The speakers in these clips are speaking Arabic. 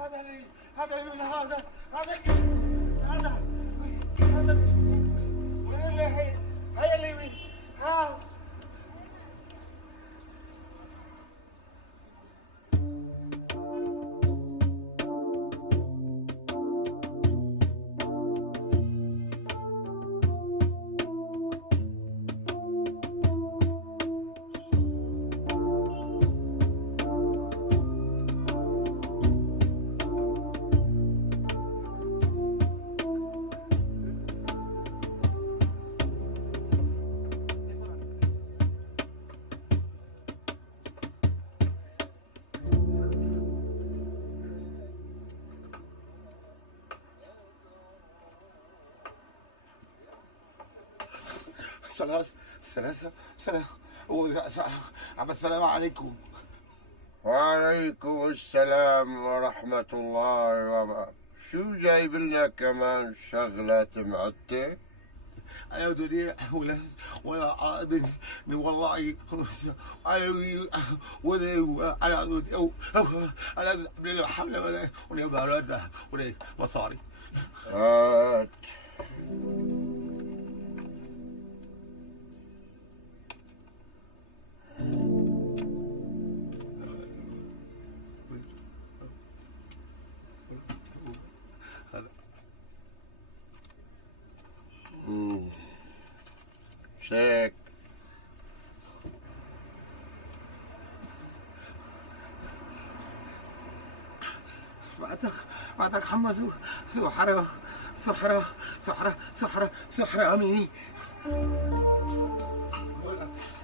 هذا لي هذا من هذا هذا هذا هذا هيا لي ها السلام عليكم. وعليكم السلام ورحمة الله وبركاته. شو جايب لنا كمان شغلات معتة؟ أنا ودي ولا أدري والله أنا لا حول ولا قوة ولا مصاري. شيك. بعدك حمد سحرة أميني.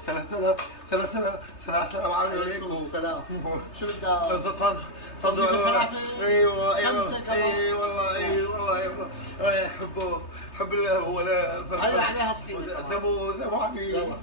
السلام عليكم. السلام. شو بدك؟ صدق فلافل. ايوه خمسة كمان. اي والله انا حب هو لا هلا عليها طحينة. ثمو حبيبي. يلا.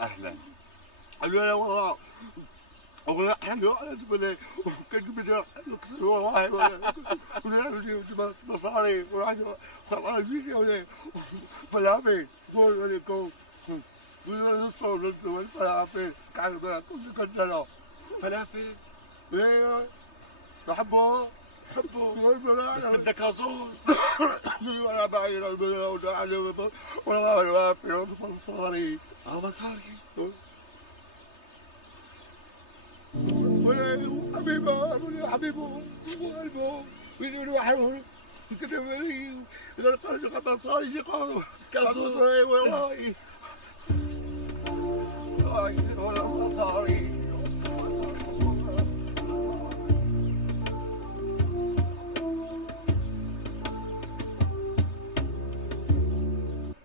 أهلا. لا والله والله حلو كنت بدي والله مصاري وراح فيزياء فلافل فلافل كان فلافل. ايه بحبه بس بدك رصوص. ولا بعير ولا في مصاري مصاري. حبيبه وقلبه ويجي واحد كتب لي اذا قال مصاري يقالوا كسر. والله ولا مصاري.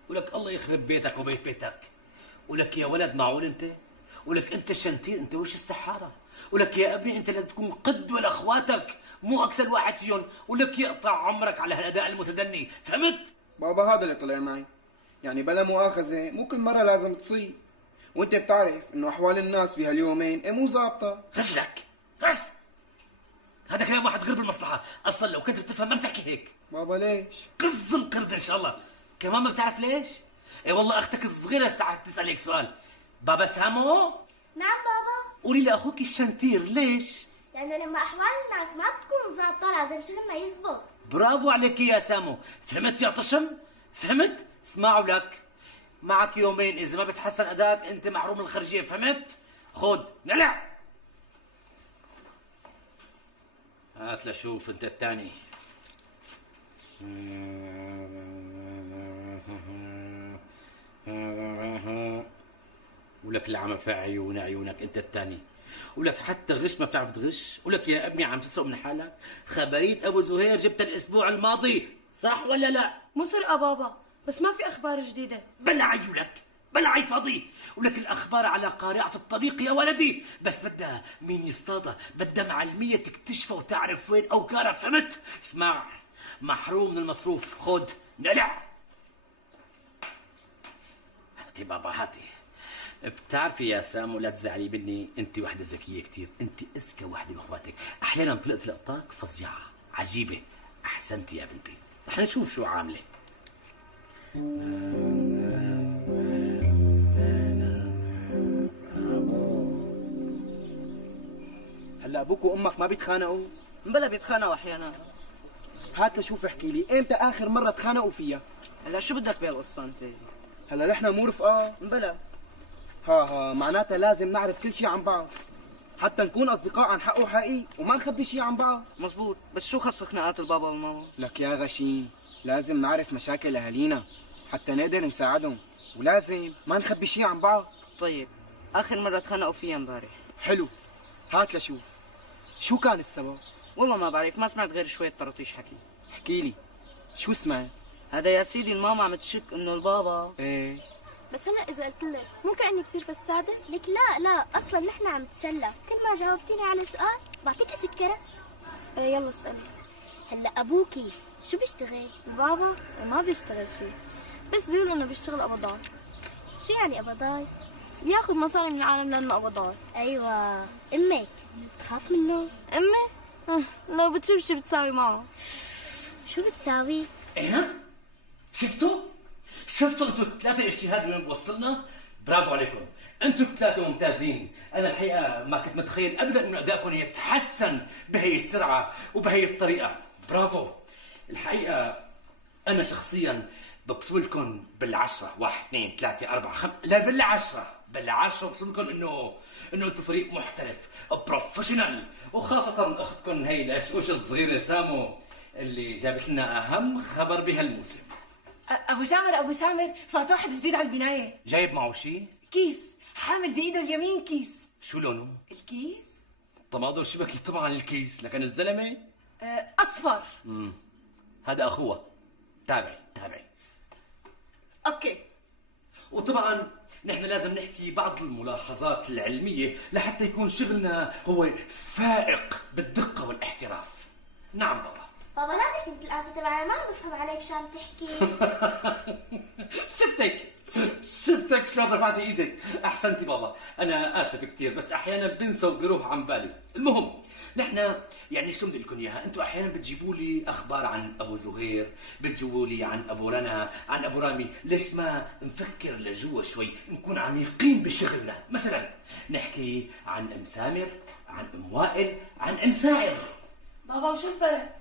ولك الله يخرب بيتك وبيت بيتك. ولك يا ولد معقول انت؟ ولك انت الشنتير، انت وش السحاره؟ ولك يا ابني انت لازم تكون قدوه لاخواتك، مو اكثر واحد فيهم. ولك يقطع عمرك على هالاداء المتدني، فهمت؟ بابا هذا اللي طلع معي، يعني بلا مؤاخذة مو كل مرة لازم تصيب، وانت بتعرف انه احوال الناس بهاليومين مو ظابطة. رجلك بس هذا كلام واحد غير بالمصلحة، اصلا لو كنت بتفهم ما بتحكي هيك. بابا ليش؟ قز القرد ان شاء الله. كمان ما بتعرف ليش؟ اي والله اختك الصغيرة استعدت تسأل هيك سؤال. بابا سامو؟ نعم بابا. قولي لاخوك الشنتير ليش؟ لأنه لما أحوال الناس ما بتكون ظابطة لازم شغلنا يزبط. برافو عليك يا سامو، فهمت يا طشم؟ فهمت؟ اسمعوا لك، معك يومين، إذا ما بتحسن أداءك أنت محروم من الخرجية، فهمت؟ خذ نلع. هات لشوف انت الثاني. ولك اللي عم في عيونك انت الثاني. ولك حتى غش ما بتعرف تغش. ولك يا ابني عم تسرق من حالك. خبرية ابو زهير جبتها الاسبوع الماضي، صح ولا لا؟ مو سرقة بابا، بس ما في اخبار جديدة. بلا عيولك، بلا عي فاضي. ولك الاخبار على قارعة الطريق يا ولدي، بس بدها مين يصطادها، بدها معلمية تكتشفها وتعرف وين اوكارها، فهمت؟ اسمع، محروم من المصروف، خد نقلع. هاتي بابا هاتي. بتعرفي يا سامو لا تزعلي مني، انت وحده ذكيه كثير، انت اذكى وحده باخواتك، احيانا طلقت لقطاك فظيعه عجيبه. احسنتي يا بنتي، رح نشوف شو عامله. هلا ابوك وامك ما بيتخانقوا؟ بلا بيتخانقوا احيانا. هات لشوف احكي لي امتى اخر مره تخانقوا فيها؟ هلا شو بدك بهالقصه انت؟ هلا نحن مو رفقه؟ بلا. ها معناتها لازم نعرف كل شيء عن بعض حتى نكون اصدقاء عن حق وحقيقي وما نخبي شيء عن بعض. مزبوط، بس شو خص خناقات البابا والماما؟ لك يا غشيم، لازم نعرف مشاكل اهالينا حتى نقدر نساعدهم، ولازم ما نخبي شيء عن بعض. طيب، اخر مره تخانقوا فيها امبارح. حلو، هات لشوف شو كان السبب؟ والله ما بعرف، ما سمعت غير شويه طرطيش حكي. احكي لي شو سمعت؟ هذا يا سيدي الماما عم تشك انه البابا. ايه بس هلا اذا قلت لك مو كاني بصير فساده؟ لك لا اصلا نحن عم نتسلى، كل ما جاوبتيني على سؤال بعطيكي سكره. يلا اسالي. هلا ابوكي شو بيشتغل؟ بابا ما بيشتغل شيء، بس بيقول انه بيشتغل قبضاي. شو يعني قبضاي؟ بياخذ مصاري من العالم لانه قبضاي. ايوه. امك تخاف منه؟ امي لو بتشوف شو بتساوي معه. شو بتساوي؟ ايه شفتوا انتوا الثلاثه اجتهاد وين بوصلنا؟ برافو عليكم، انتوا الثلاثه ممتازين. انا الحقيقه ما كنت متخيل ابدا انه ادائكم يتحسن بهي السرعه وبهي الطريقه. برافو. الحقيقه انا شخصيا ببصم لكم بالعشره، 1 2 3 4 5، لا بالعشره ببصم لكم انه انتوا فريق محترف بروفيشنال، وخاصه اختكم هي الاشقوش الصغيره سامو اللي جابت لنا اهم خبر بهالموسم. ابو سامر فات واحد جديد على البنايه، جايب معه شيء؟ كيس، حامل بايده اليمين كيس. شو لونه؟ الكيس طماطم شبكي طبعا الكيس، لكن الزلمه اصفر. هذا اخوه. تابعي. اوكي. وطبعا نحن لازم نحكي بعض الملاحظات العلميه لحتى يكون شغلنا هو فائق بالدقه والاحتراف. نعم بابا. بابا لا تحكي مثل القاسة تبعنا، ما عم بفهم عليك شو عم تحكي. شفتك شلون رفعتي ايدك. احسنتي بابا، انا اسف كثير بس احيانا بنسى وبيروح عن بالي. المهم نحن يعني شو بدي لكم اياها، انتم احيانا بتجيبوا لي اخبار عن ابو زهير، بتجيبوا لي عن ابو رنا، عن ابو رامي، ليش ما نفكر لجوا شوي، نكون عميقين بشغلنا. مثلا نحكي عن ام سامر، عن ام وائل، عن ام ثائر. بابا وشو الفرق؟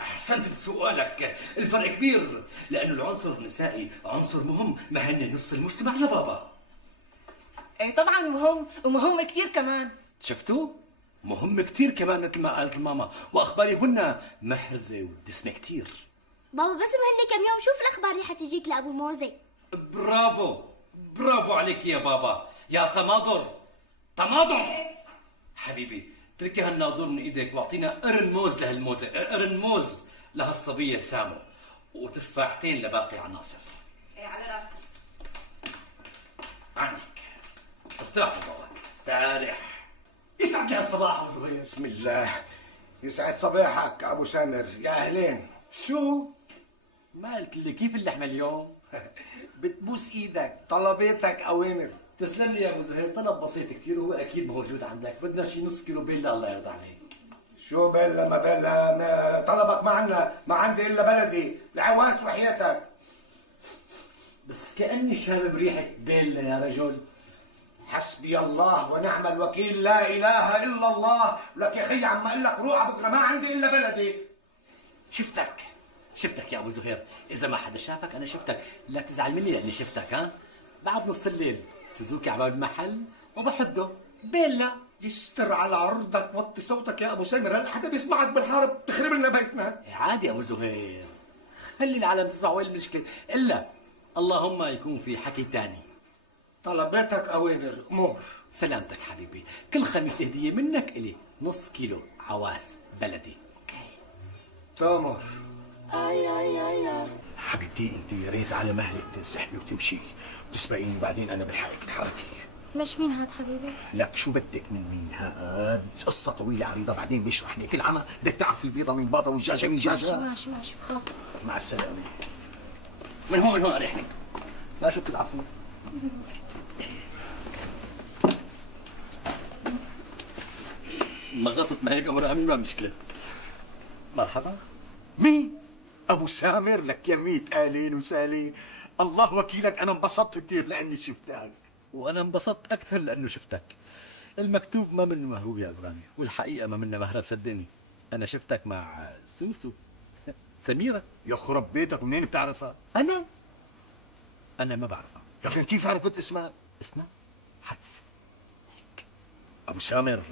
أحسنت بسؤالك. الفرق كبير، لأنه العنصر النسائي عنصر مهم، ما هن نص المجتمع يا بابا. ايه طبعا مهم، ومهم كثير كمان. شفتوا؟ مهم كثير كمان مثل ما قالت الماما، وأخبارهن محرزة ودسمة كثير. بابا بس مهني كم يوم، شوف الاخبار اللي حتجيك لابو موزه. برافو عليك يا بابا، يا تماضر. حبيبي اتركي هالناظور من ايدك واعطينا قرن موز لهالموزه، قرن موز لهالصبيه سامو، وتفاحتين لباقي عناصر. ايه على راسي. عنك. ارتاحوا بابا، استريح. يسعد لي هالصباح ابو زبير. بسم الله، يسعد صباحك ابو سامر، يا اهلين. شو؟ ما قلت لي كيف اللحمه اليوم؟ بتبوس ايدك، طلباتك اوامر. تسلم لي يا ابو زهير، طلب بسيط كثير وهو اكيد موجود عندك، بدنا شي نص كيلو بيلا الله يرضى عليك. شو بلا ما بلا، ما طلبك ما عندي الا بلدي، العواس وحياتك. بس كاني شامم ريحه بيلا يا رجل. حسبي الله ونعم الوكيل، لا اله الا الله. لك يا اخي عم اقول لك روح بكره، ما عندي الا بلدي. شفتك يا ابو زهير، اذا ما حدا شافك انا شفتك، لا تزعل مني لاني شفتك. ها بعد نص الليل سوزوكي على باب المحل وبحده بيلا يستر على عرضك، وطي صوتك يا ابو سامر، هلا حدا بيسمعك بالحارب تخرب لنا بيتنا. عادي يا ابو زهير، خلي العالم تسمع، وين المشكله؟ الا اللهم يكون في حكي تاني. طلباتك اوامر، امور. سلامتك حبيبي، كل خميس هديه منك الي نص كيلو عواس بلدي. تامر. حبيبتي انت يا ريت على مهلك تنسحبي وتمشي وتسمعيني، بعدين انا بلحقك تحركي. ليش مين هاد حبيبي؟ لك شو بدك من مين هاد؟ قصة طويلة عريضة بعدين بيشرح لك العمى، بدك تعرفي البيضة من باطة والدجاجة من دجاجة. ماشي خاطر. مع السلامة. من هون اريح لك. لا شفت العصير؟ ما غصت ما هيك امر امين، ما مشكله. مرحبا. مين؟ ابو سامر، لك يا ميت اهلين وسهلين. الله وكيلك انا انبسطت كثير لاني شفتك. وانا انبسطت اكثر لانه شفتك. المكتوب ما منه مهروب يا ابراهيم، والحقيقه ما منه مهرب، صدقني. انا شفتك مع سوسو سميره. يخرب بيتك، منين بتعرفها؟ انا ما بعرفها. يا اخي كيف عرفت اسمها؟ اسمها حدس. ابو سامر،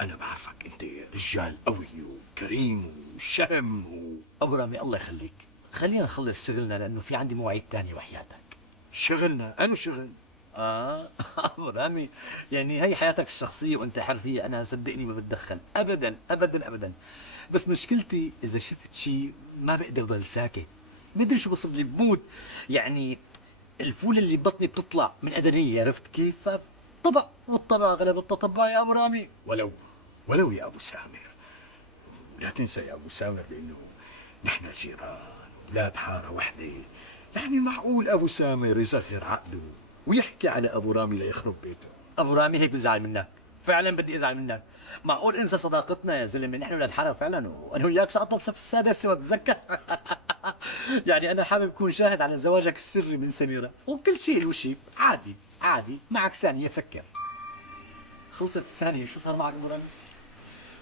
انا بعرفك انت رجال قوي وكريم وشهم ابو رامي الله يخليك، خلينا نخلص شغلنا لانه في عندي مواعيد تانية وحياتك. شغلنا؟ انو شغل؟ ابو رامي، يعني هي حياتك الشخصيه وانت حر فيها، انا صدقني ما بتدخل ابدا ابدا ابدا. بس مشكلتي اذا شفت شيء ما بقدر ضل ساكت، مدري شو بصير لي، بموت. يعني الفول اللي ببطني بتطلع من ادنيه، عرفت كيف؟ طبع، والطبع غلب التطبع يا ابو رامي. ولو يا ابو سامر، لا تنسى يا ابو سامر بانه نحن جيران ولاد حاره وحده. يعني معقول ابو سامر يصغر عقله ويحكي على ابو رامي ليخرب بيته؟ ابو رامي هيك بزعل منك، فعلا بدي ازعل منك. معقول انسى صداقتنا يا زلمه؟ نحن ولاد حاره فعلا، وانا وياك سقطنا بصف السادس واتذكر. يعني انا حابب اكون شاهد على زواجك السري من سميره، وكل شيء له شيء. عادي معك ثانيه فكر. خلصت الثانيه، شو صار معك ابو رامي؟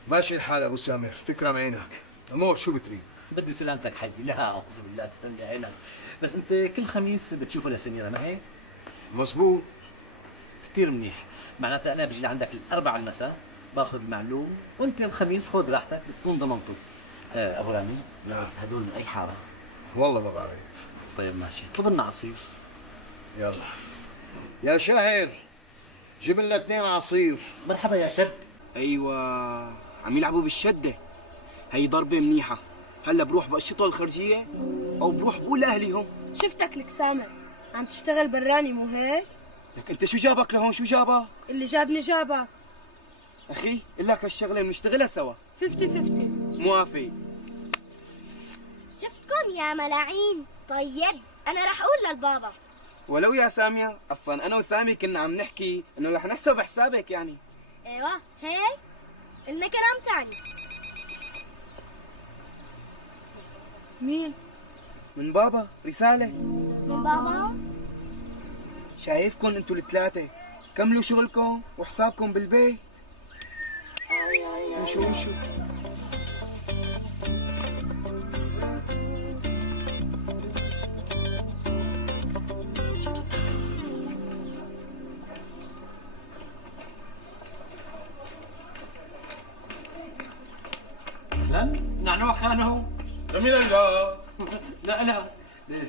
ماشي الحال ابو سامر، تكرم عينك. امور شو بتريد؟ بدي سلامتك حبيبي. لا اعوذ بالله، تستنى عينك. بس انت كل خميس بتشوفه لسميره، ما هيك؟ مزبوط. كثير منيح. معناتها انا بجي لعندك الاربعاء المساء، باخذ المعلوم، وانت الخميس خذ راحتك، بتكون ضمنته. ابو رامي، نعم. هدول من اي حاره؟ والله ما بعرف. طيب ماشي، اطلب لنا عصير. يلا يا شهر، جيب لنا 2 عصير. مرحبا يا شب. ايوه، عم يلعبوا بالشده. هي ضربه منيحه. هلا بروح بقشطه الخرجيه او بروح بقول لاهليهم. شفتك لك سامر عم تشتغل براني، مو هيك؟ لك انت شو جابك لهون؟ شو جابك؟ اللي جابني جابك. اخي قل لك هالشغله بنشتغلها سوا. 50-50. موافق. شفتكم يا ملاعين. طيب انا رح اقول للبابا. ولو يا ساميه، اصلا انا وسامي كنا عم نحكي انه رح نحسب حسابك يعني. ايوه هيك قلنا كلام تاني. مين؟ من بابا رساله. من بابا؟ شايفكم انتوا الثلاثه، كملوا شغلكم وحسابكم بالبيت. وشو لن نعنوع خانه. جميل. لا لا ليش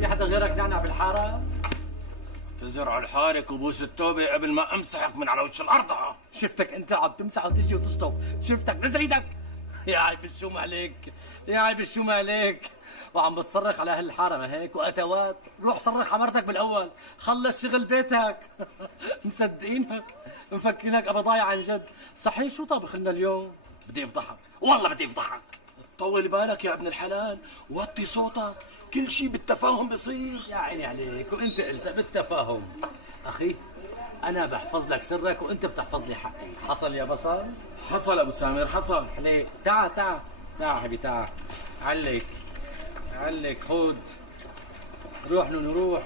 في حدا غيرك نعنع بالحاره؟ تزرع الحارك وبوس التوبه قبل ما امسحك من على وجه الارض. شفتك انت عم تمسح وتجي وتشطب، شفتك نزل ايدك. يا عيب الشوم عليك، يا عيب الشوم عليك. وعم بتصرخ على اهل الحاره، ما هيك؟ واتوات، روح صرخ على مرتك بالاول، خلص شغل بيتك. مصدقينك، مفكرينك ابضايع عن جد. صحيح شو طابخ لنا اليوم؟ بدي افضحك، والله بدي افضحك. طول بالك يا ابن الحلال، وطي صوتك، كل شيء بالتفاهم بصير. يا عيني عليك، وانت قلت بالتفاهم. اخي انا بحفظ لك سرك وانت بتحفظ لي حقي. حصل يا بصل؟ حصل ابو سامر، حصل. عليك. تعال حبيبي، تعال. عليك خذ. روح نروح.